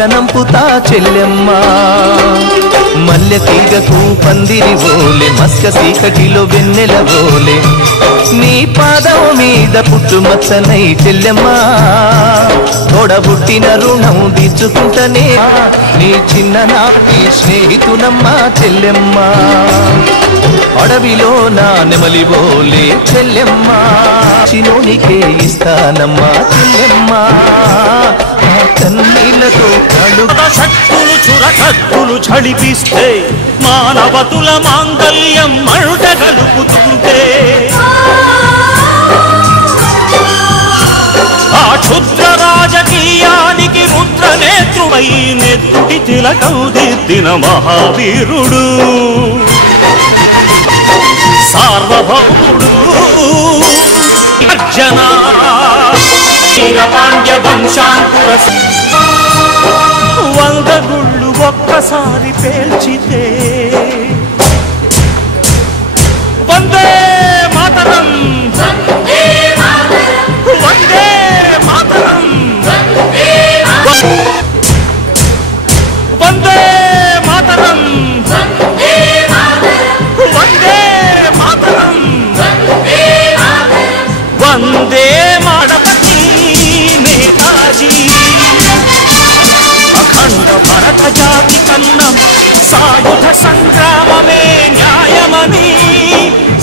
సాగనంపుతా చెల్లెమ్మ మల్లె తీగకు పందిరి ఓలే మస్క సీకటిలో వెన్నెల ఓలే నీ పాదం మీద పుట్టుమచ్చనై చెల్లెమ్మ తోడబుట్టిన రుణం తీర్చుకుంటనే నీ చిన్ననాటి స్నేహితునమ్మా చెల్లెమ్మ అడవిలో నా నెమలి బోలే చెల్లెమ్మ చిన్నోనికే ఇస్తానమ్మా చెల్లెమ్మ కన్నీళ్లతో కడుగా శక్తులు చురకత్తులు ఝడిపిస్తే మానవతుల మాంగల్యం మంట గలుపుతుంటే ఆ క్షుద్ర రాజకీయానికి రుద్రనేత్రుడై నెత్తుటి తిలకం దిద్దిన మహావీరుడు సార్వభౌముడు అర్జన పాండ్య వంశాంకుర వంద గుళ్ళు ఒక్కసారి పేల్చితే వందే మాతరం వందే మాతరం వందే మాతరం వందే మాతరం వందే మాడపతి నేతాజీ అఖండ భరత జాతి కన్నం సాయుధ సంగ్రామమే న్యాయమని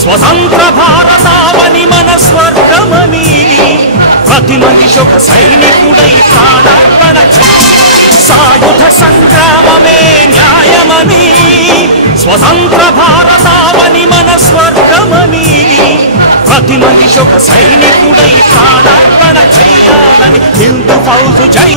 స్వతంత్ర భారతావని మన స్వర్గమని ప్రతి మనిషి ఒక సైనికుడై ప్రాణార్పణ సాయుధ సంగ్రామమే న్యాయమని స్వతంత్ర భారతావని మన స్వర్గమని ప్రతి మనిషి ఒక సైనికుడై ప్రాణార్పణ చెయ్యాలని హిందూ ఫౌజు జై